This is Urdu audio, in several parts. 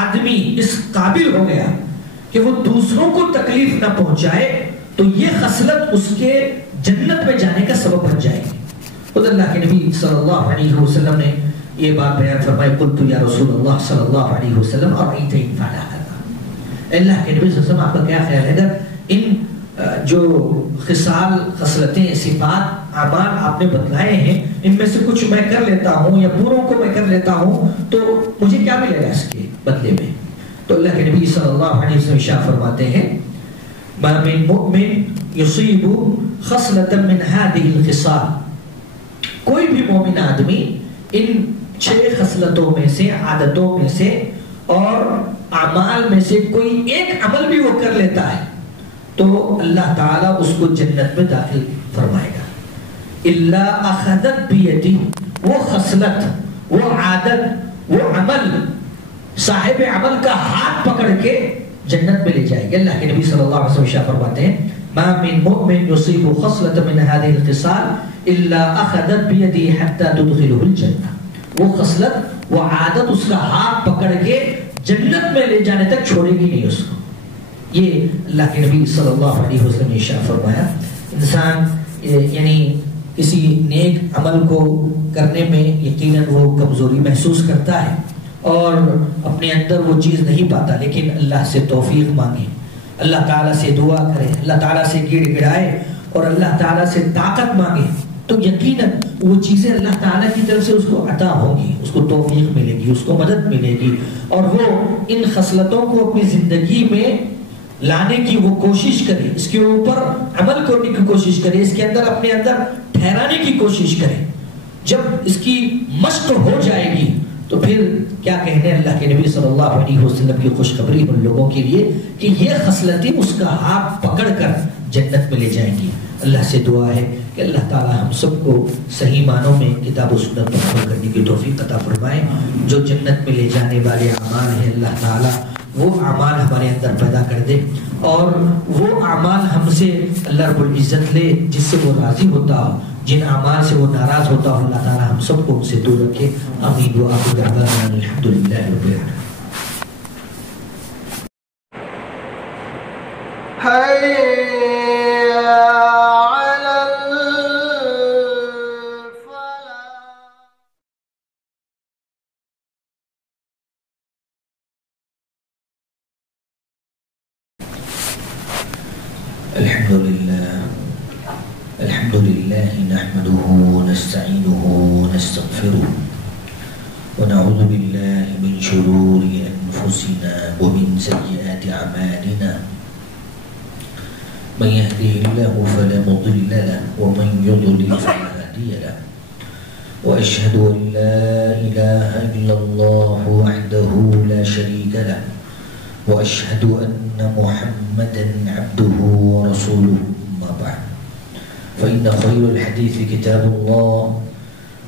آدمی اس قابل ہو گیا کہ وہ دوسروں کو تکلیف نہ پہنچائے تو یہ خصلت اس کے جنت میں جانے کا سبب بن جائے گی. خود اللہ کے نبی صلی اللہ علیہ وسلم نے یہ بات بیان فرمائی. قلت یا رسول اللہ صلی اللہ علیہ وسلم ارأیت ان فعل هذا. اللہ کے نبی صلی اللہ علیہ وسلم آپ کا کیا خیال ہے اگر ان جو خصال خصلتیں صفات اعمال آپ نے بتلائے ہیں ان میں سے کچھ میں کر لیتا ہوں یا پوروں کو میں کر لیتا ہوں تو مجھے کیا ملے گا اس کے بدلے میں؟ تو اللہ کے نبی صلی اللہ علیہ وسلم ارشاد فرماتے ہیں ما من مؤمن یصیب خصلۃ من هذه الخصال. کوئی بھی مومن آدمی ان 6 خصلتوں میں سے عادتوں میں سے اور اعمال میں سے کوئی ایک عمل بھی وہ کر لیتا ہے تو اللہ تعالیٰ اس کو جنت میں داخل فرمائے گا. الا اخذت بیدی، وہ خصلت وہ عادت وہ عمل صاحب عمل کا ہاتھ پکڑ کے جنت میں لے جائے گی. اللہ کے نبی صلی اللہ علیہ وسلم فرماتے ہیں ما من مؤمن يصيب خصلة من هذه الخصال الا اخذت بيده حتى تدخله الجنة. وہ خصلت وہ عادت اس کا ہاتھ پکڑ کے جنت میں لے جانے تک چھوڑے گی نہیں اس کو. یہ اللہ کے نبی صلی اللہ علیہ وسلم نے ارشاد فرمایا. انسان یعنی کسی نیک عمل کو کرنے میں یقیناً وہ کمزوری محسوس کرتا ہے اور اپنے اندر وہ چیز نہیں پاتا، لیکن اللہ سے توفیق مانگے، اللہ تعالیٰ سے دعا کرے، اللہ تعالیٰ سے گڑ گڑائے اور اللہ تعالیٰ سے طاقت مانگے تو یقیناً وہ چیزیں اللہ تعالیٰ کی طرف سے اس کو عطا ہوں گی، اس کو توفیق ملے گی، اس کو مدد ملے گی اور وہ ان خصلتوں کو اپنی زندگی میں لانے کی وہ کوشش کرے، اس کے اوپر عمل کرنے کی کوشش کرے، اس کے اندر اپنے اندر ٹھہرانے کی کوشش کرے. جب اس کی مشق ہو جائے گی تو پھر کیا کہنے اللہ کے نبی صلی اللہ علیہ وسلم کی خوشخبری ان لوگوں کے لیے کہ یہ خصلتیں اس کا ہاتھ پکڑ کر جنت میں لے جائیں گی. اللہ سے دعا ہے کہ اللہ تعالی ہم سب کو صحیح معنوں میں کتاب و سنت پر عمل کرنے کی توفیق عطا فرمائے. جو جنت میں لے جانے والے اعمال ہیں اللہ تعالی وہ اعمال ہمارے اندر پیدا کر دے اور وہ اعمال ہم سے اللہ رب العزت لے جس سے وہ راضی ہوتا ہو، جن اعمال سے وہ ناراض ہوتا ہو اللہ تعالی ہم سب کو ان سے دور رکھے. آمین. وآخر دعوانا الحمدللہ رب العالمین. الحمد لله نحمده ونستعينه ونستغفره ونعوذ بالله من شرور أنفسنا ومن سيئات أعمالنا. من يهده الله فلا مضل له ومن يضلل فلا هادي له. وأشهد أن لا إله إلا الله وحده لا شريك له وأشهد أن محمدا عبده ورسوله. أما بعد فإن خير الحديث كتاب الله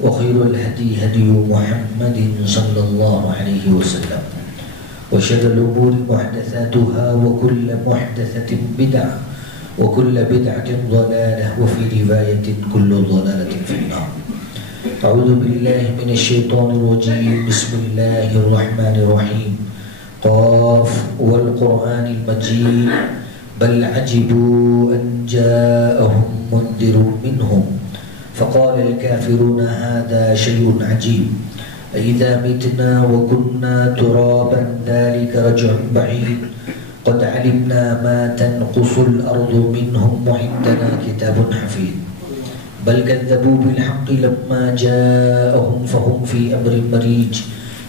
وخير الهدي هدي محمد صلى الله عليه وسلم وشر الأمور محدثاتها وكل محدثة بدعة وكل بدعة ضلالة وفي رواية كل ضلالة في النار. أعوذ بالله من الشيطان الرجيم. بسم الله الرحمن الرحيم. قاف والقرآن المجيد بل عجبوا أن جاءهم منذر منهم فقال الكافرون هذا شيء عجيب أإذا متنا وكنا ترابا ذلك رجع بعيد قد علمنا ما تنقص الأرض منهم وعندنا كتاب حفيظ بل كذبوا بالحق لما جاءهم فهم في أمر مريج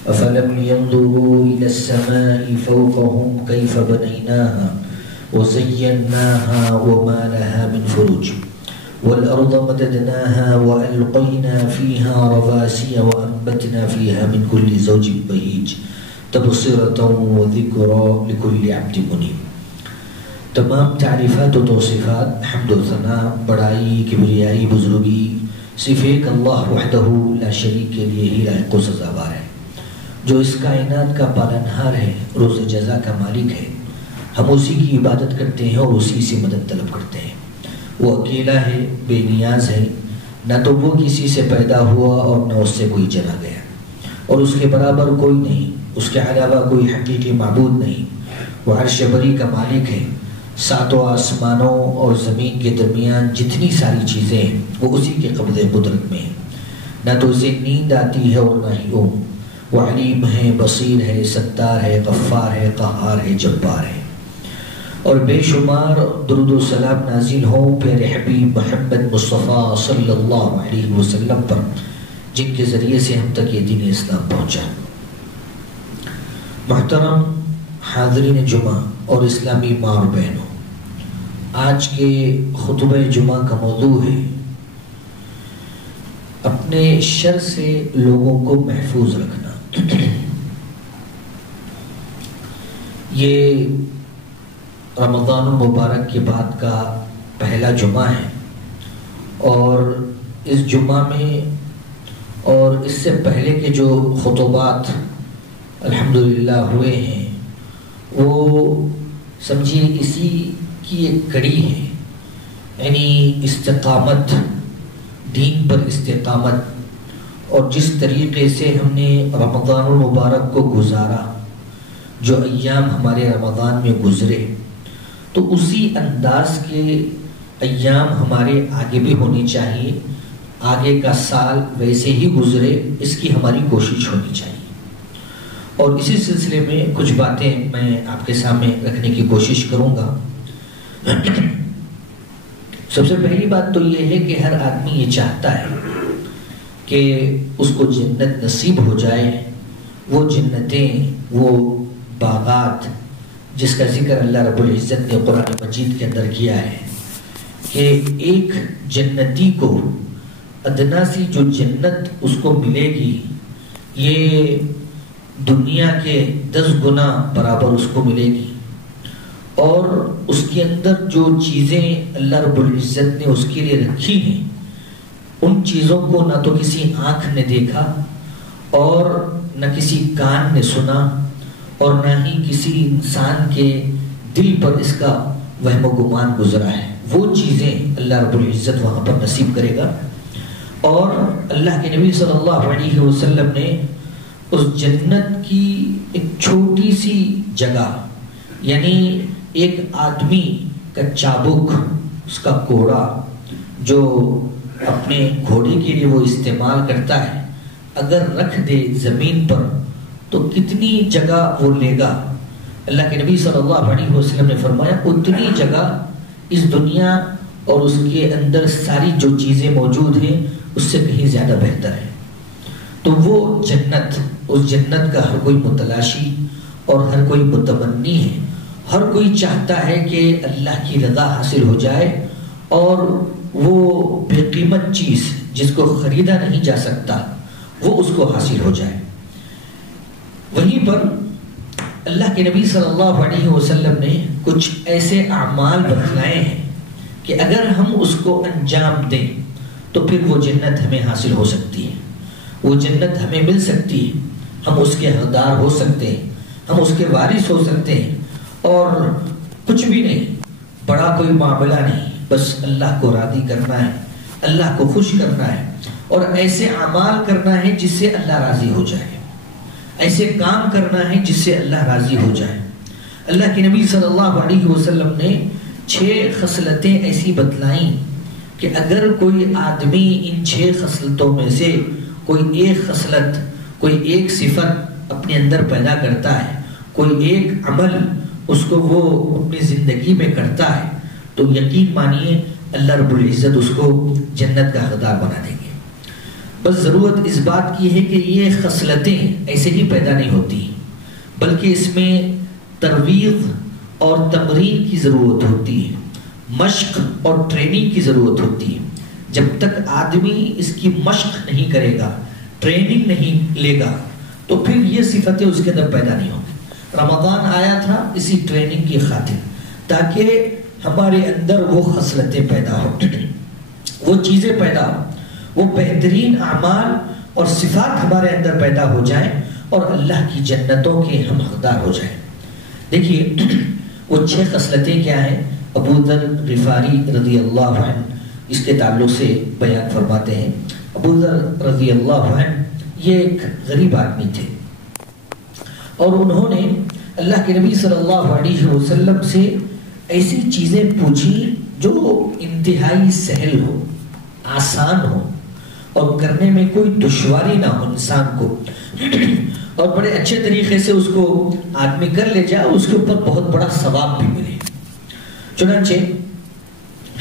أفلم ينظروا إلى السماء فوقهم كيف بنيناها وزيناها وما لها من فروج والأرض مددناها وألقينا فيها رواسي وأنبتنا فيها من كل زوج بهيج تبصرة وذكرى لكل عبد منيب. تمام تعریفات و توصیفات حمد و ثنا بڑائی کبریائی بزرگی صرف ایک اللہ وحدہ لا شریک کے لیے ہی لائق و سزاوار ہے جو اس کائنات کا پالنہار ہے، روز جزا کا مالک ہے. ہم اسی کی عبادت کرتے ہیں اور اسی سے مدد طلب کرتے ہیں. وہ اکیلا ہے، بے نیاز ہے، نہ تو وہ کسی سے پیدا ہوا اور نہ اس سے کوئی چلا گیا اور اس کے برابر کوئی نہیں. اس کے علاوہ کوئی حقیقی معبود نہیں، وہ عرش بری کا مالک ہے، ساتوں آسمانوں اور زمین کے درمیان جتنی ساری چیزیں ہیں وہ اسی کے قبضے قدرت میں ہیں، نہ تو اسے نیند آتی ہے اور نہ ہی اونگ، وہ علیم ہے، بصیر ہے، ستار ہے، غفار ہے، قہار ہے، جبار ہے۔ اور بے شمار درود و سلام نازل ہوں پیارے حبیب محمد مصطفیٰ صلی اللہ علیہ وسلم پر، جن کے ذریعے سے ہم تک یہ دین اسلام پہنچا۔ محترم حاضرین جمعہ اور اسلامی ماں اور بہنوں، آج کے خطبہ جمعہ کا موضوع ہے اپنے شر سے لوگوں کو محفوظ رکھنا۔ یہ رمضان المبارک کے بعد کا پہلا جمعہ ہے، اور اس جمعہ میں اور اس سے پہلے کے جو خطبات الحمدللہ ہوئے ہیں وہ سمجھیے اسی کی ایک کڑی ہے، یعنی استقامت، دین پر استقامت، اور جس طریقے سے ہم نے رمضان المبارک کو گزارا، جو ایام ہمارے رمضان میں گزرے، تو اسی انداز کے ایام ہمارے آگے بھی ہونی چاہیے، آگے کا سال ویسے ہی گزرے، اس کی ہماری کوشش ہونی چاہیے۔ اور اسی سلسلے میں کچھ باتیں میں آپ کے سامنے رکھنے کی کوشش کروں گا۔ سب سے پہلی بات تو یہ ہے کہ ہر آدمی یہ چاہتا ہے کہ اس کو جنت نصیب ہو جائے، وہ جنتیں، وہ باغات جس کا ذکر اللہ رب العزت نے قرآن مجید کے اندر کیا ہے، کہ ایک جنتی کو ادنا سی جو جنت اس کو ملے گی، یہ دنیا کے 10 گنا برابر اس کو ملے گی، اور اس کے اندر جو چیزیں اللہ رب العزت نے اس کے لیے رکھی ہیں، ان چیزوں کو نہ تو کسی آنکھ نے دیکھا، اور نہ کسی کان نے سنا، اور نہ ہی کسی انسان کے دل پر اس کا وہم و گمان گزرا ہے۔ وہ چیزیں اللہ رب العزت وہاں پر نصیب کرے گا، اور اللہ کے نبی صلی اللہ علیہ وسلم نے اس جنت کی ایک چھوٹی سی جگہ، یعنی ایک آدمی کا چابک، اس کا کوڑا جو اپنے گھوڑے کے لیے وہ استعمال کرتا ہے، اگر رکھ دے زمین پر تو کتنی جگہ وہ لے گا؟ اللہ کے نبی صلی اللہ علیہ وسلم نے فرمایا اتنی جگہ اس دنیا اور اس کے اندر ساری جو چیزیں موجود ہیں اس سے کہیں زیادہ بہتر ہے۔ تو وہ جنت، اس جنت کا ہر کوئی متلاشی اور ہر کوئی متمنی ہے، ہر کوئی چاہتا ہے کہ اللہ کی رضا حاصل ہو جائے، اور وہ بے قیمت چیز جس کو خریدا نہیں جا سکتا وہ اس کو حاصل ہو جائے۔ وہیں پر اللہ کے نبی صلی اللہ علیہ وسلم نے کچھ ایسے اعمال بتلائے ہیں کہ اگر ہم اس کو انجام دیں تو پھر وہ جنت ہمیں حاصل ہو سکتی ہے، وہ جنت ہمیں مل سکتی ہے، ہم اس کے حقدار ہو سکتے ہیں، ہم اس کے وارث ہو سکتے ہیں، اور کچھ بھی نہیں، بڑا کوئی معاملہ نہیں، بس اللہ کو راضی کرنا ہے، اللہ کو خوش کرنا ہے، اور ایسے اعمال کرنا ہے جس سے اللہ راضی ہو جائے، ایسے کام کرنا ہے جس سے اللہ راضی ہو جائے۔ اللہ کے نبی صلی اللہ علیہ وسلم نے 6 خصلتیں ایسی بتلائیں کہ اگر کوئی آدمی ان 6 خصلتوں میں سے کوئی ایک خصلت، کوئی ایک صفت اپنے اندر پیدا کرتا ہے، کوئی ایک عمل اس کو وہ اپنی زندگی میں کرتا ہے، تو یقین مانیے اللہ رب العزت اس کو جنت کا حقدار بنا دیں گے۔ بس ضرورت اس بات کی ہے کہ یہ خصلتیں ایسے ہی پیدا نہیں ہوتی، بلکہ اس میں ترویج اور تمرین کی ضرورت ہوتی ہے، مشق اور ٹریننگ کی ضرورت ہوتی ہے۔ جب تک آدمی اس کی مشق نہیں کرے گا، ٹریننگ نہیں لے گا، تو پھر یہ صفتیں اس کے اندر پیدا نہیں ہوں گی۔ رمضان آیا تھا اسی ٹریننگ کی خاطر، تاکہ ہمارے اندر وہ خصلتیں پیدا ہوں، وہ چیزیں پیدا ہوں، وہ بہترین اعمال اور صفات ہمارے اندر پیدا ہو جائیں، اور اللہ کی جنتوں کے ہم حقدار ہو جائیں۔ دیکھیے وہ 6 خصلتیں کیا ہیں؟ ابو ذر غفاری رضی اللہ عنہ اس کے تعلق سے بیان فرماتے ہیں۔ ابو ذر رضی اللہ عنہ یہ ایک غریب آدمی تھے، اور انہوں نے اللہ کے نبی صلی اللہ علیہ وسلم سے ایسی چیزیں پوچھی جو انتہائی سہل ہو، آسان ہو اور کرنے میں کوئی دشواری نہ ہو انسان کو، اور بڑے اچھے طریقے سے اس کو آدمی کر لے جائے، اس کے اوپر بہت بڑا ثواب بھی ملے۔ چنانچہ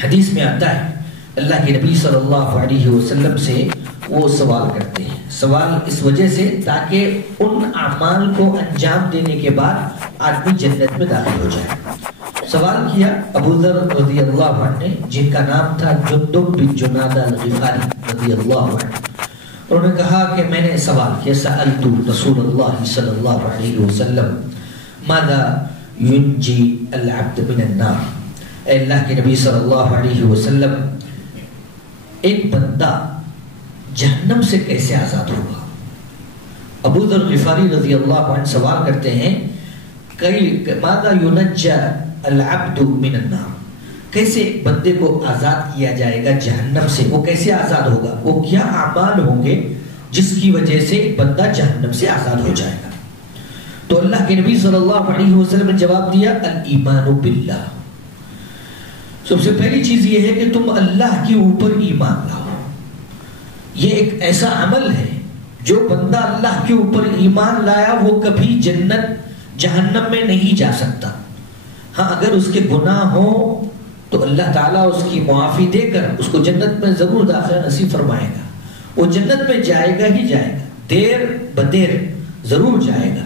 حدیث میں آتا ہے اللہ کے نبی صلی اللہ علیہ وسلم سے وہ سوال کرتے ہیں، سوال اس وجہ سے تاکہ ان اعمال کو انجام دینے کے بعد آدمی جنت میں داخل ہو جائے۔ سوال کیا ابو ذر رضی اللہ عنہ نے، جن کا نام تھا جندب بن جنادہ الغفاری رضی اللہ عنہ، انہوں نے کہا کہ میں نے سوال کیا، سألت رسول اللہ صلی اللہ علیہ وسلم ماذا ينجي العبد من النار، اے اللہ کے نبی صلی اللہ علیہ وسلم ایک بندہ جہنم سے کیسے آزاد ہوگا؟ ابو ذر غفاری رضی اللہ عنہ سوال کرتے ہیں ماذا ينجى العبد من النار، کیسے ایک بندے کو آزاد کیا جائے گا جہنم سے، وہ کیسے آزاد ہوگا، وہ کیا اعمال ہوں گے جس کی وجہ سے ایک بندہ جہنم سے آزاد ہو جائے گا؟ تو اللہ کے نبی صلی اللہ علیہ وسلم نے جواب دیا الایمان باللہ، سب سے پہلی چیز یہ ہے کہ تم اللہ کے اوپر ایمان لاؤ۔ یہ ایک ایسا عمل ہے جو بندہ اللہ کے اوپر ایمان لایا وہ کبھی جہنم میں نہیں جا سکتا۔ ہاں اگر اس کے گناہ ہوں تو اللہ تعالیٰ اس کی معافی دے کر اس کو جنت میں ضرور داخلہ نصیب فرمائے گا، وہ جنت میں جائے گا ہی جائے گا، دیر بدیر ضرور جائے گا۔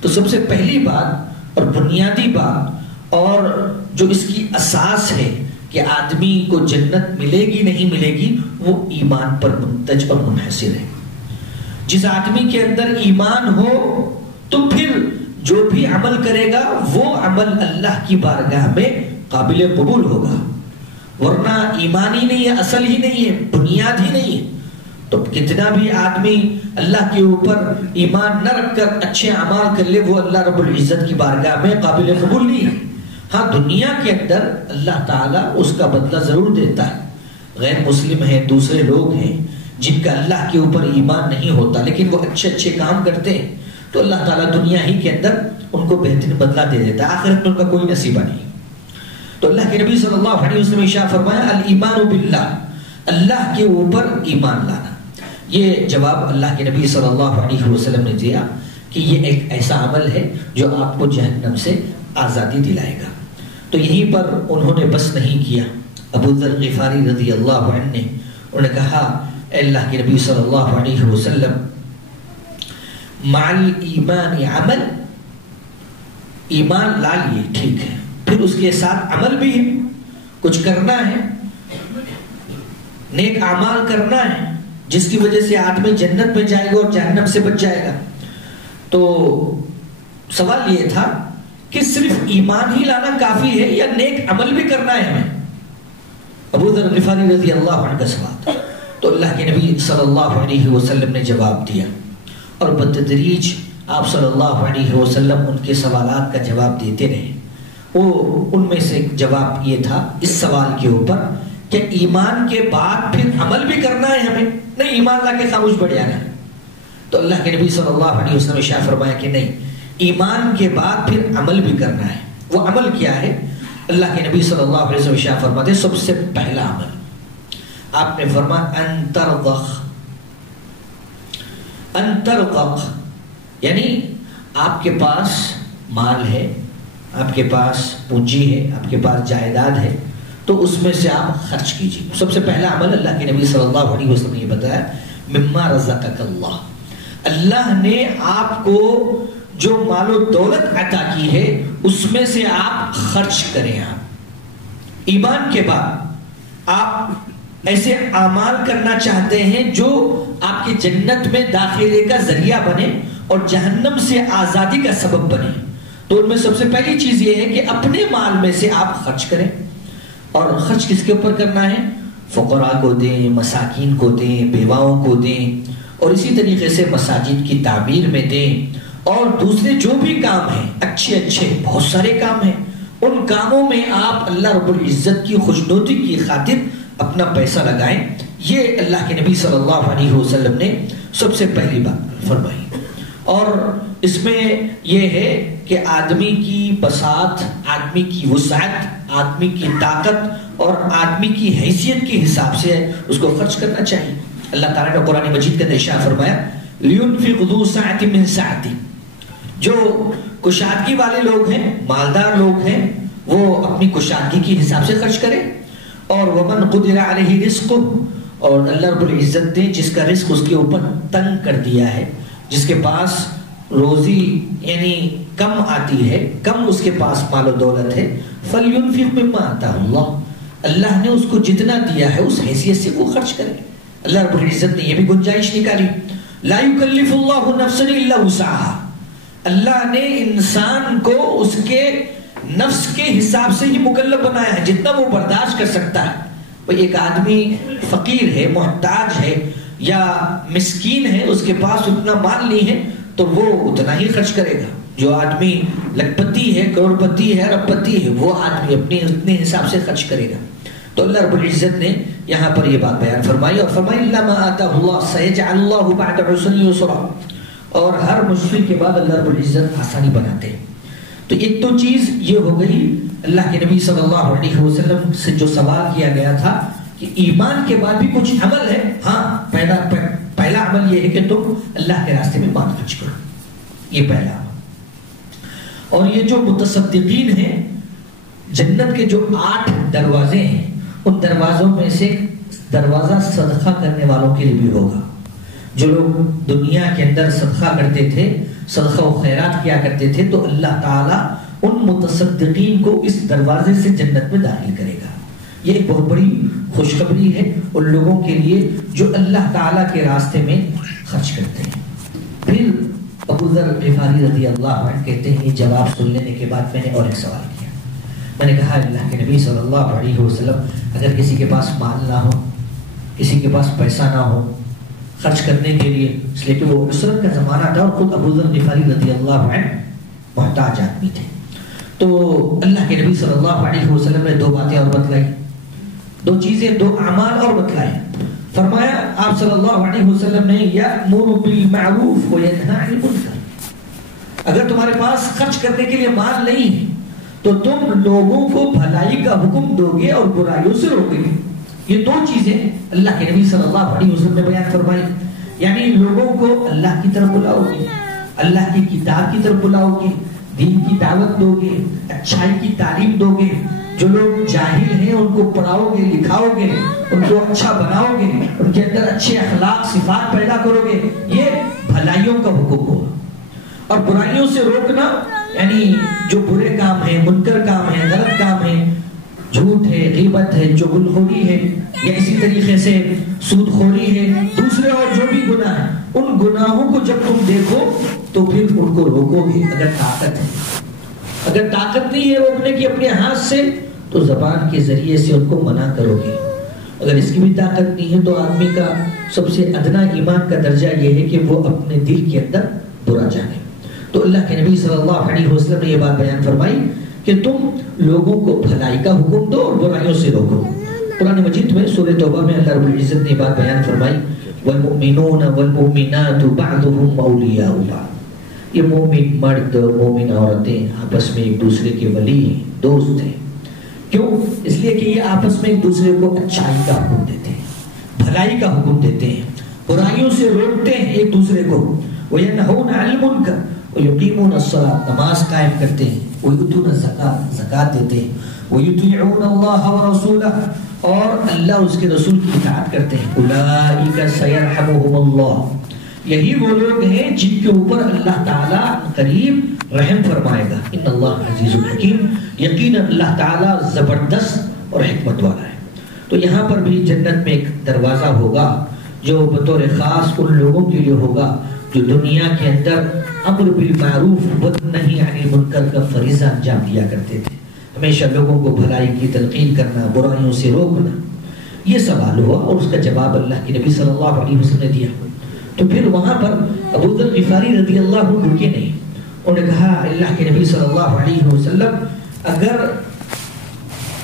تو سب سے پہلی بات اور بنیادی بات اور جو اس کی اساس ہے کہ آدمی کو جنت ملے گی نہیں ملے گی، وہ ایمان پر منتج اور منحصر ہے۔ جس آدمی کے اندر ایمان ہو تو پھر جو بھی عمل کرے گا وہ عمل اللہ کی بارگاہ میں قابل قبول ہوگا، ورنہ ایمان ہی نہیں ہے، اصل ہی نہیں ہے، بنیاد ہی نہیں ہے تو کتنا بھی آدمی اللہ کے اوپر ایمان نہ رکھ کر اچھے اعمال کر لے، وہ اللہ رب العزت کی بارگاہ میں قابل قبول نہیں ہے۔ ہاں دنیا کے اندر اللہ تعالیٰ اس کا بدلہ ضرور دیتا ہے۔ غیر مسلم ہیں، دوسرے لوگ ہیں جن کا اللہ کے اوپر ایمان نہیں ہوتا لیکن وہ اچھے اچھے کام کرتے ہیں، تو اللہ تعالیٰ دنیا ہی کے اندر ان کو بہترین بدلہ دے دیتا ہے، آخرت میں ان کا کوئی نصیبہ نہیں۔ تو اللہ کے نبی صلی اللہ علیہ وسلم نے ارشاد فرمایا الایمان باللہ، اللہ کے اوپر ایمان لانا۔ یہ جواب اللہ کے نبی صلی اللہ علیہ وسلم نے دیا کہ یہ ایک ایسا عمل ہے جو آپ کو جہنم سے آزادی دلائے گا۔ تو یہیں پر انہوں نے بس نہیں کیا، ابو ذر غفاری رضی اللہ عنہ نے انہوں نے کہا اے اللہ کے نبی صلی اللہ علیہ وسلم مع الایمان عمل، ایمان لا لیے ٹھیک ہے، پھر اس کے ساتھ عمل بھی ہے، کچھ کرنا ہے، نیک اعمال کرنا ہے جس کی وجہ سے آدمی جنت میں جائے گا اور جہنم سے بچ جائے گا۔ تو سوال یہ تھا کہ صرف ایمان ہی لانا کافی ہے یا نیک عمل بھی کرنا ہے ہمیں؟ ابو ذر غفاری رضی اللہ عنہ کا سوال، تو اللہ کے نبی صلی اللہ علیہ وسلم نے جواب دیا اور بتدریج آپ صلی اللہ علیہ وسلم ان کے سوالات کا جواب دیتے رہے۔ وہ ان میں سے جواب یہ تھا اس سوال کے اوپر کہ ایمان کے بعد پھر عمل بھی کرنا ہے ہمیں، نہیں ایمان لا کے خاموش بڑھ جانا ہے۔ تو اللہ کے نبی صلی اللہ علیہ وسلم نے ارشاد فرمایا کہ نہیں، ایمان کے بعد پھر عمل بھی کرنا ہے۔ وہ عمل کیا ہے؟ اللہ کے نبی صلی اللہ علیہ وسلم ارشاد فرماتے سب سے پہلا عمل آپ نے فرمایا انترضخ، یعنی آپ کے پاس مال ہے، آپ کے پاس پونجی ہے، آپ کے پاس جائیداد ہے، تو اس میں سے آپ خرچ کیجیے۔ سب سے پہلا عمل اللہ کے نبی صلی اللہ علیہ وسلم نے یہ بتایا مما رزقک اللہ، اللہ نے آپ کو جو مال و دولت عطا کی ہے اس میں سے آپ خرچ کریں۔ آپ ایمان کے بعد آپ ایسے اعمال کرنا چاہتے ہیں جو آپ کے جنت میں داخلے کا ذریعہ بنے اور جہنم سے آزادی کا سبب بنے، تو ان میں سب سے پہلی چیز یہ ہے کہ اپنے مال میں سے آپ خرچ کریں۔ اور خرچ کس کے اوپر کرنا ہے؟ فقراء کو دیں، مساکین کو دیں، بیواؤں کو دیں، اور اسی طریقے سے مساجد کی تعمیر میں دیں، اور دوسرے جو بھی کام ہیں اچھے اچھے بہت سارے کام ہیں، ان کاموں میں آپ اللہ رب العزت کی خوشنودی کی خاطر اپنا پیسہ لگائیں۔ یہ اللہ کے نبی صلی اللہ علیہ وسلم نے سب سے پہلی بات فرمائی۔ اور اس میں یہ ہے کہ آدمی کی بساط، آدمی کی وسعت، آدمی کی طاقت اور آدمی کی حیثیت کے حساب سے اس کو خرچ کرنا چاہیے۔ اللہ تعالیٰ نے قرآن مجید کے اندر ارشاد فرمایا لِيُنْفِقْ ذُو سَعَةٍ مِّن سَعَتِهِ، جو کشادگی والے لوگ ہیں، مالدار لوگ ہیں، وہ اپنی کشادگی کے حساب سے خرچ کریں۔ اور وَمَنْ قُدِرَ عَلَيْهِ رِزْقُهُ، اور اللہ رب العزت نے جس کا رزق اس کے اوپر تنگ کر دیا ہے، جس کے پاس روزی یعنی کم آتی ہے، کم اس کے پاس مال و دولت ہے، فَلْيُنْفِقْ مِمَّا آتَاهُ اللَّهُ، اللہ نے اس کو جتنا دیا ہے اس حیثیت سے وہ خرچ کرے۔ اللہ رب العزت نے یہ بھی گنجائش نکالی، لَا يُكَلِّفُ اللَّهُ نَفْسًا إِلَّا وُسْعَهَا، اللہ نے انسان کو اس کے نفس کے حساب سے ہی مکلف بنایا ہے، جتنا وہ برداشت کر سکتا ہے۔ وہ ایک آدمی فقیر ہے، محتاج ہے یا مسکین ہے، اس کے پاس اتنا مال نہیں ہے تو وہ اتنا ہی خرچ کرے گا۔ جو آدمی لکھپتی ہے، کروڑ پتی ہے، ارب پتی ہے، وہ آدمی اپنے اتنے حساب سے خرچ کرے گا۔ تو اللہ رب العزت نے یہاں پر یہ بات بیان فرمائی اور فرمائی الا ما آتاہ اللہ سیجعل اللہ بعد عسر یسرا، اور ہر مشکل کے بعد اللہ رب العزت آسانی بناتے ہیں۔ تو ایک تو چیز یہ ہو گئی، اللہ کے نبی صلی اللہ علیہ وسلم سے جو سوال کیا گیا تھا کہ ایمان کے بعد بھی کچھ عمل ہے، ہاں پہلا عمل یہ ہے کہ تم اللہ کے راستے میں مال خرچ کرو، یہ پہلا عمل۔ اور یہ جو متصدقین ہیں، جنت کے جو 8 دروازے ہیں، ان دروازوں میں سے دروازہ صدقہ کرنے والوں کے لیے بھی ہوگا۔ جو لوگ دنیا کے اندر صدقہ کرتے تھے، صدقہ و خیرات کیا کرتے تھے، تو اللہ تعالیٰ ان متصدقین کو اس دروازے سے جنت میں داخل کرے گا۔ یہ ایک بہت بڑی خوشخبری ہے ان لوگوں کے لیے جو اللہ تعالیٰ کے راستے میں خرچ کرتے ہیں۔ پھر ابو ذر غفاری رضی اللہ عنہ کہتے ہیں، یہ جواب سن لینے کے بعد میں نے اور ایک سوال کیا۔ میں نے کہا اللہ کے نبی صلی اللہ علیہ وسلم، اگر کسی کے پاس مال نہ ہو، کسی کے پاس پیسہ نہ ہو خرچ کرنے کے لیے، اس لیے کہ وہ عسرت کا زمانہ تھا اور خود ابو ذر غفاری رضی اللہ عنہ محتاج آدمی تھے، تو اللہ کے نبی صلی اللہ علیہ وسلم نے 2 باتیں اور بتلائی، 2 چیزیں، 2 اعمال اور بتلائے۔ فرمایا آپ صلی اللہ علیہ وسلم نے یأمر بالمعروف وینہی عن المنکر، اگر تمہارے پاس خرچ کرنے کے لیے مال نہیں ہے تو تم لوگوں کو بھلائی کا حکم دو گے اور برائیوں سے روکے گے۔ یہ 2 چیزیں اللہ کے نبی صلی اللہ علیہ وسلم نے بیان فرمائی، یعنی لوگوں کو اللہ کی طرف بلاؤ گے، اللہ کی کتاب کی طرف بلاؤ گے، دین کی دعوت دو گے، اچھائی کی تعلیم دو گے، جو لوگ جاہل ہیں ان کو پڑھاؤ گے، لکھاؤ گے، ان کو اچھا بناؤ گے، ان کے اندر اچھے اخلاق صفات پیدا کرو گے، یہ بھلائیوں کا حکم ہوگا۔ اور برائیوں سے روکنا یعنی جو برے کام ہیں، منکر کام ہیں، غلط کام ہیں، جھوٹ ہے، غیبت ہے، چغلخوری ہے، یا اسی طریقے سے سود خوری ہے، دوسرے اور جو بھی گناہ ہیں، ان گناہوں کو جب تم دیکھو تو پھر ان کو روکو گے اگر طاقت ہے۔ اگر طاقت نہیں ہے روکنے کی اپنے ہاتھ سے تو زبان کے ذریعے سے ان کو منع کرو گے۔ اگر اس کی بھی طاقت نہیں ہے تو آدمی کا سب سے ادنا ایمان کا درجہ یہ ہے کہ وہ اپنے دل کے اندر برا جانے۔ تو اللہ کے نبی صلی اللہ علیہ وسلم نے یہ بات بیان فرمائی کہ تم لوگوں کو بھلائی کا حکم دو اور برائیوں سے روکو۔ قرآن مجید میں سورہ توبہ میں اللہ رب العزت نے یہ بات بیان فرمائی والمؤمنون والمؤمنات بعضهم اولیاء بعض، یہ مومن مرد مومن عورتیں آپس میں ایک دوسرے کے ولی ہیں، دوست ہیں۔ کیوں؟ اس لیے کہ یہ آپس میں ایک دوسرے کو اچھائی کا حکم دیتے ہیں، بھلائی کا حکم دیتے ہیں، برائیوں سے روکتے ہیں ایک دوسرے کو۔ وَيَنْهُونَ عَنِ الْمُنْكَرِ وَيُقِيمُونَ الصَّلَاةَ، نماز قائم کرتے ہیں، وَيُؤْتُونَ الزَّكَاةَ، زکات دیتے ہیں، وَيُطِيعُونَ اللَّهَ وَرَسُولَهُ، اور اللہ اس کے رسول کی اطاعت کرتے ہیں۔ أُولَٰئِكَ سَيَرْحَمُهُمُ اللَّهُ، یہی وہ لوگ ہیں جن کے اوپر اللہ تعالیٰ قریب رحم فرمائے گا۔ ان اللہ عزیز الحکیم، یقینا اللہ تعالیٰ زبردست اور حکمت والا ہے۔ تو یہاں پر بھی جنت میں ایک دروازہ ہوگا جو بطور خاص ان لوگوں کے لیے ہوگا جو دنیا کے اندر امر بالمعروف ونہی عن المنکر کا فریضہ انجام دیا کرتے تھے، ہمیشہ لوگوں کو بھلائی کی تلقین کرنا، برائیوں سے روکنا۔ یہ سوال ہوا اور اس کا جواب اللہ کے نبی صلی اللہ علیہ وسلم نے دیا۔ تو پھر وہاں پر ابو ذر غفاری رضی اللہ عنہ رکے نہیں، انہوں نے کہا اللہ کے نبی صلی اللہ علیہ وسلم اگر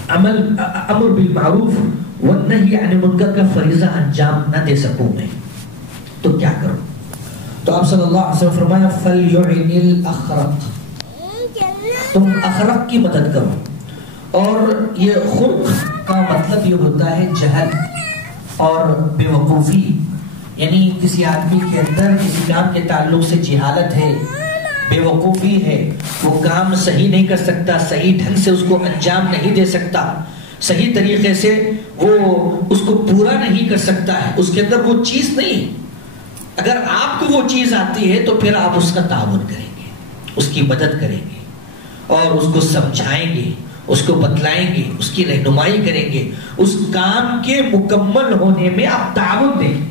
امر بالمعروف والنہی عن المنکر کا فریضہ انجام نہ دے سکوں میں تو کیا کروں؟ تو آپ صلی اللہ علیہ وسلم فرمایا فَلْيُعِنِ الْأَخْرَقِ، تم اخرق کی مدد کرو. اور یہ خرق کا مطلب یہ ہوتا ہے جہل اور بے وقوفی، یعنی کسی آدمی کے اندر کسی کام کے تعلق سے جہالت ہے، بے وقوفی ہے، وہ کام صحیح نہیں کر سکتا، صحیح ڈھنگ سے اس کو انجام نہیں دے سکتا، صحیح طریقے سے وہ اس کو پورا نہیں کر سکتا ہے، اس کے اندر وہ چیز نہیں. اگر آپ کو وہ چیز آتی ہے تو پھر آپ اس کا تعاون کریں گے، اس کی مدد کریں گے اور اس کو سمجھائیں گے، اس کو بتلائیں گے، اس کی رہنمائی کریں گے، اس کام کے مکمل ہونے میں آپ تعاون دیں گے.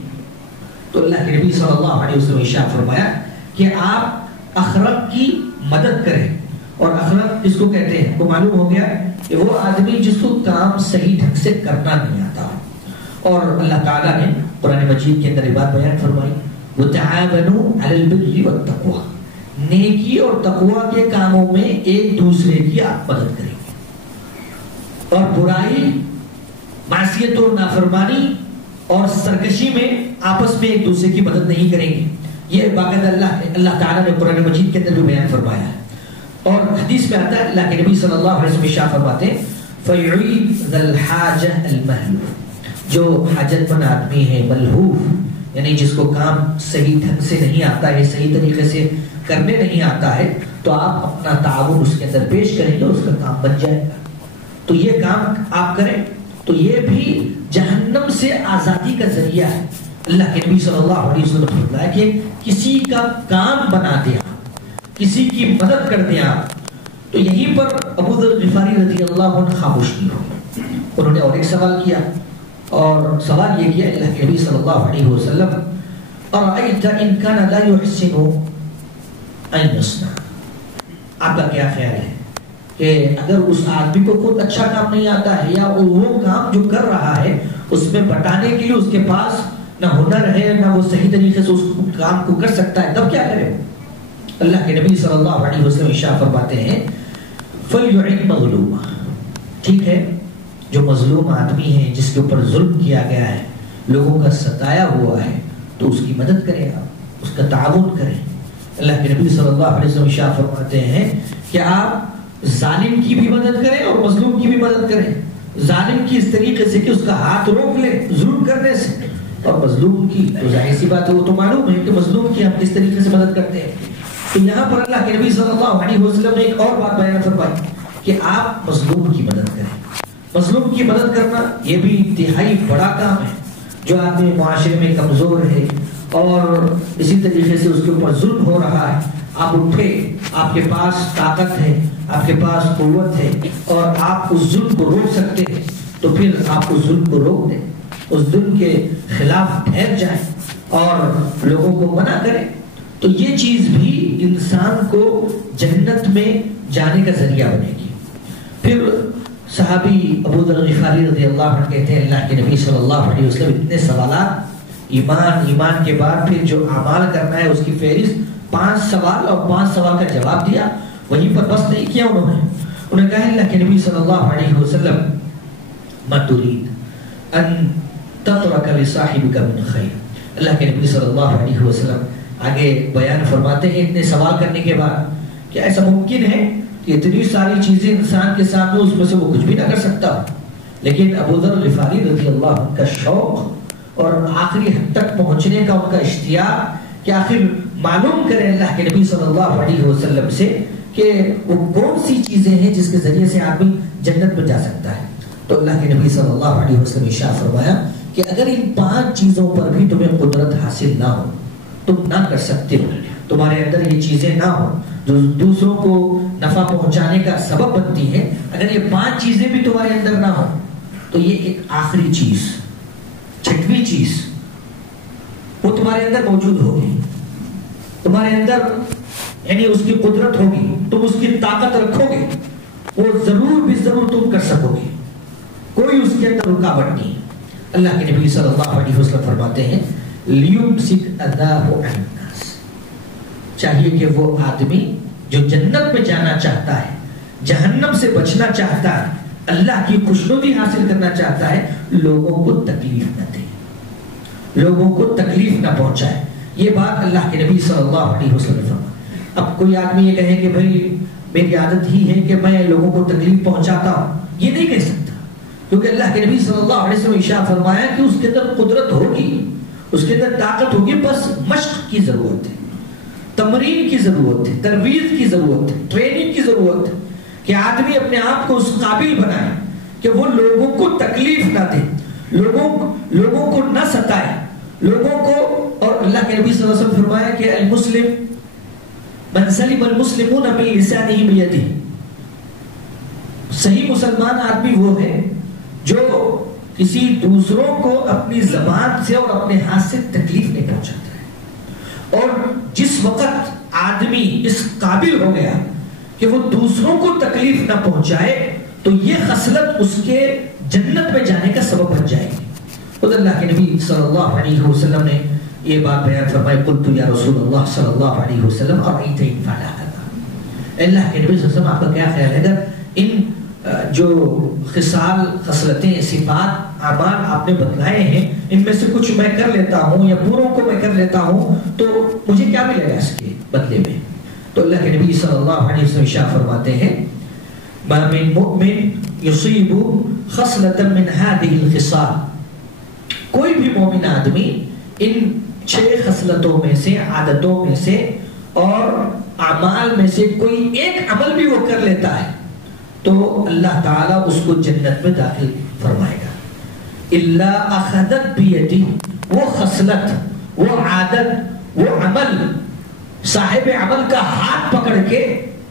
تو اللہ کے نبی صلی اللہ علیہ وسلم نے ارشاد فرمایا کہ آپ اخرق کی مدد کریں. اور اخرق کس کو کہتے ہیں؟ کو معلوم ہو گیا کہ وہ آدمی جس کو کام صحیح ڈھنگ سے کرنا نہیں آتا. اور اللہ تعالیٰ نے قرآن مجید کے اندر یہ بات بیان فرمائی وَتَعَاوَنُوا عَلَى الْبِرِّ وَالتَّقْوَىٰ، نیکی اور تقوی کے کاموں میں ایک دوسرے کی آپ مدد کریں گے، اور برائی، معصیت و نافرمانی اور سرکشی میں آپس میں ایک دوسرے کی مدد نہیں کریں گے. یہ باقاعدہ اللہ تعالیٰ نے قرآن مجید کے اندر بھی بیان فرمایا ہے. اور حدیث میں آتا ہے اللہ کے نبی صلی اللہ علیہ وسلم ارشاد فرماتے ہیں فَيُعِيدُ ذَا الْحَاجَةِ الْمَهْلُوفِ، جو حاجت مند آدمی ہے، ملہوف یعنی جس کو کام صحیح ڈھنگ سے نہیں آتا ہے، صحیح طریقے سے کرنے نہیں آتا ہے، تو آپ اپنا تعاون اس کے اندر پیش کریں گے، اس کا کام بن جائے گا. تو یہ کام آپ کریں تو یہ بھی جہنم سے آزادی کا ذریعہ ہے. اللہ کے نبی صلی اللہ علیہ وسلم نے فرمایا کہ کسی کا کام بنا دیا، کسی کی مدد کر دیا. تو یہیں پر ابو ذر غفاری رضی اللہ عنہ خاموش نہیں ہوئے. انہوں نے اور ایک سوال کیا، اور سوال یہ کیا اللہ کے نبی صلی اللہ علیہ وسلم ارأیت ان کان لا یحسن ان یصنع، آپ کا کیا خیال ہے کہ اگر اس آدمی کو خود اچھا کام نہیں آتا ہے یا وہ کام جو کر رہا ہے اس میں بٹانے کے لیے اس کے پاس نہ ہنر ہے نہ وہ صحیح طریقے سے اس کام کو کر سکتا ہے، تب کیا کرے؟ اللہ کے نبی صلی اللہ علیہ وسلم ارشاد فرماتے ہیں فَلْيُعِنْ مَظْلُومًا، ٹھیک ہے جو مظلوم آدمی ہے، جس کے اوپر ظلم کیا گیا ہے، لوگوں کا ستایا ہوا ہے، تو اس کی مدد کریں، آپ اس کا تعاون کریں. اللہ کے نبی صلی اللہ علیہ وسلم ارشاد فرماتے ہیں کہ آپ ظالم کی بھی مدد کریں اور مظلوم کی بھی مدد کریں. ظالم کی اس طریقے سے کہ اس کا ہاتھ روک لے ظلم کرنے سے، اور مظلوم کی تو ظاہر سی بات ہے وہ تو معلوم ہے کہ مظلوم کی ہم کس طریقے سے مدد کرتے ہیں. تو یہاں پر اللہ کے نبی صلی اللہ علیہ وسلم نے ایک اور بات بیان فرمائی کہ آپ مظلوم کی مدد کریں. مظلوم کی مدد کرنا یہ بھی انتہائی بڑا کام ہے. جو آدمی معاشرے میں کمزور ہے اور اسی طریقے سے اس کے اوپر ظلم ہو رہا ہے، آپ اٹھے، آپ کے پاس طاقت ہے، آپ کے پاس قوت ہے اور آپ اس ظلم کو روک سکتے ہیں، تو پھر آپ اس ظلم کو روک دیں، اس ظلم کے خلاف ٹھہر جائیں اور لوگوں کو منع کریں. تو یہ چیز بھی انسان کو جنت میں جانے کا ذریعہ بنے گی. پھر صحابی ابو ذر غفاری رضی اللہ عنہ کہتے ہیں اللہ کے نبی صلی اللہ علیہ وسلم اتنے سوالات، ایمان کے بعد پھر جو اعمال کرنا ہے اس کی فہرست، 5 سوال اور 5 سوال کا جواب دیا. وہیں پر بس نہیں کیا انہوں نے کہا اللہ کے نبی صلی اللہ علیہ وسلم ما تريد ان تترك لصاحبك من خیر. اللہ کے نبی صلی اللہ علیہ وسلم آگے بیان فرماتے ہیں اتنے سوال کرنے کے بعد کہ ایسا ممکن ہے کہ اتنی ساری چیزیں انسان کے سامنے اس میں سے وہ کچھ بھی نہ کر سکتا، لیکن ابو ذر غفاری رضی اللہ عنہ کا شوق اور آخری حد تک پہنچنے کا ان کا اشتیاق کہ آخر معلوم کریں اللہ کے نبی صلی اللہ علیہ وسلم سے کہ وہ کون سی چیزیں ہیں جس کے ذریعے سے آدمی جنت میں جا سکتا ہے. تو اللہ کے نبی صلی اللہ علیہ وسلم ارشاد فرمایا کہ اگر ان 5 چیزوں پر بھی تمہیں قدرت حاصل نہ ہو، تم نہ کر سکتے ہو، تمہارے اندر یہ چیزیں نہ ہو جو دوسروں کو نفع پہنچانے کا سبب بنتی ہیں، اگر یہ 5 چیزیں بھی تمہارے اندر نہ ہو تو یہ ایک آخری چیز، 6ویں چیز وہ تمہارے اندر موجود ہوگی. تمہارے اندر یعنی اس کی قدرت ہوگی، تم اس کی طاقت رکھو گے، وہ ضرور بھی ضرور تم کر سکو گے، کوئی اس کے اندر رکاوٹ نہیں. اللہ کے نبی صلی اللہ علیہ وسلم فرماتے ہیں لیمسک اذاہ عن الناس، چاہیے کہ وہ آدمی جو جنت میں جانا چاہتا ہے، جہنم سے بچنا چاہتا ہے، اللہ کی خوشنودی حاصل کرنا چاہتا ہے، لوگوں کو تکلیف نہ دے، لوگوں کو تکلیف نہ پہنچائے. یہ بات اللہ کے نبی صلی اللہ علیہ وسلم فرمایا۔ اب کوئی آدمی یہ کہے کہ بھائی میری عادت ہی ہے کہ میں لوگوں کو تکلیف پہنچاتا ہوں، یہ نہیں کہہ سکتا، کیونکہ اللہ کے نبی صلی اللہ علیہ وسلم ارشاد فرمایا کہ اس کے اندر قدرت ہوگی، اس کے اندر طاقت ہوگی، بس مشق کی ضرورت ہے، تمرین کی ضرورت ہے، ترویج کی ضرورت ہے، ٹریننگ کی ضرورت ہے کہ آدمی اپنے آپ کو اس قابل بنائے کہ وہ لوگوں کو تکلیف نہ دے، لوگوں کو نہ ستائے، لوگوں کو۔ اور اللہ کے نبی صلی اللہ علیہ وسلم فرمایا کہ المسلم من سلم المسلمون من لسانه بيده، صحیح مسلمان آدمی وہ ہے جو کسی دوسروں کو اپنی زبان سے اور اپنے ہاتھ سے تکلیف نہیں پہنچاتا ہے۔ اور جس وقت آدمی اس قابل ہو گیا کہ وہ دوسروں کو تکلیف نہ پہنچائے تو یہ خصلت اس کے جنت میں جانے کا سبب بن جائے گی۔ خود اللہ کے نبی صلی اللہ علیہ وسلم نے یہ بات بیان فرمائی، قلت یا رسول اللہ صلی اللہ علیہ وسلم ارأیت ان فعل هذا، اللہ کے نبی صلی اللہ علیہ وسلم آپ کا کیا خیال ہے اگر ان جو خصال، خصلتیں، صفات، اعمال آپ نے بتلائے ہیں ان میں سے کچھ میں کر لیتا ہوں یا پوروں کو میں کر لیتا ہوں تو مجھے کیا ملے گا اس کے بدلے میں؟ تو اللہ کے نبی صلی اللہ علیہ وسلم ارشاد فرماتے ہیں ما من مؤمن یصیب خصلة من هذه الخصال، کوئی بھی مومن آدمی ان 6 خصلتوں میں سے، عادتوں میں سے اور اعمال میں سے کوئی ایک عمل بھی وہ کر لیتا ہے تو اللہ تعالیٰ اس کو جنت میں داخل فرمائے گا۔ الا اخذت بیدی، وہ خصلت، وہ عادت، وہ عمل صاحب عمل کا ہاتھ پکڑ کے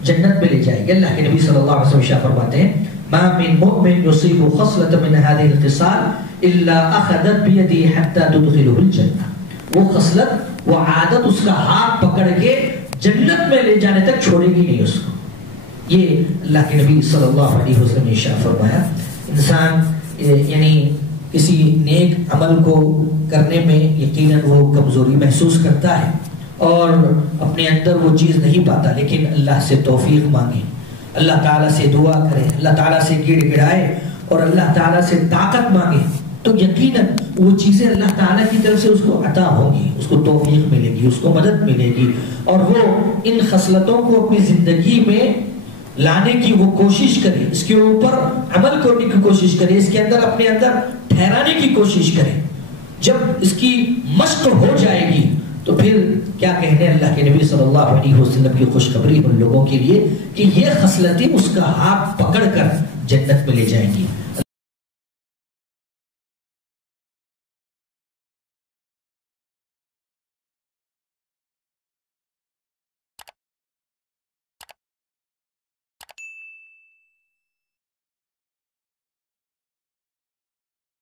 جنت میں لے جائے گی۔ اللہ کے نبی صلی اللہ علیہ وسلم فرماتے ہیں ما من مؤمن يصيب خصلة من هذه الخصال الا اخذت بيده حتى تدخله الجنة، وہ خصلت، وہ عادت اس کا ہاتھ پکڑ کے جنت میں لے جانے تک چھوڑے گی نہیں اس کو۔ یہ اللہ کے نبی صلی اللہ علیہ وسلم نے ارشاد فرمایا۔ انسان یعنی کسی نیک عمل کو کرنے میں یقیناً وہ کمزوری محسوس کرتا ہے اور اپنے اندر وہ چیز نہیں پاتا، لیکن اللہ سے توفیق مانگے، اللہ تعالیٰ سے دعا کرے، اللہ تعالیٰ سے گڑ گڑائے اور اللہ تعالیٰ سے طاقت مانگے تو یقیناً وہ چیزیں اللہ تعالیٰ کی طرف سے اس کو عطا ہوں گی، اس کو توفیق ملے گی، اس کو مدد ملے گی، اور وہ ان خصلتوں کو اپنی زندگی میں لانے کی وہ کوشش کرے، اس کے اوپر عمل کرنے کی کوشش کرے، اس کے اندر اپنے اندر ٹھہرانے کی کوشش کرے۔ جب اس کی مشق ہو جائے گی تو پھر کیا کہنے اللہ کے نبی صلی اللہ علیہ وسلم کی خوشخبری ان لوگوں کے لیے کہ یہ خصلتیں اس کا ہاتھ پکڑ کر جنت میں لے جائیں گی۔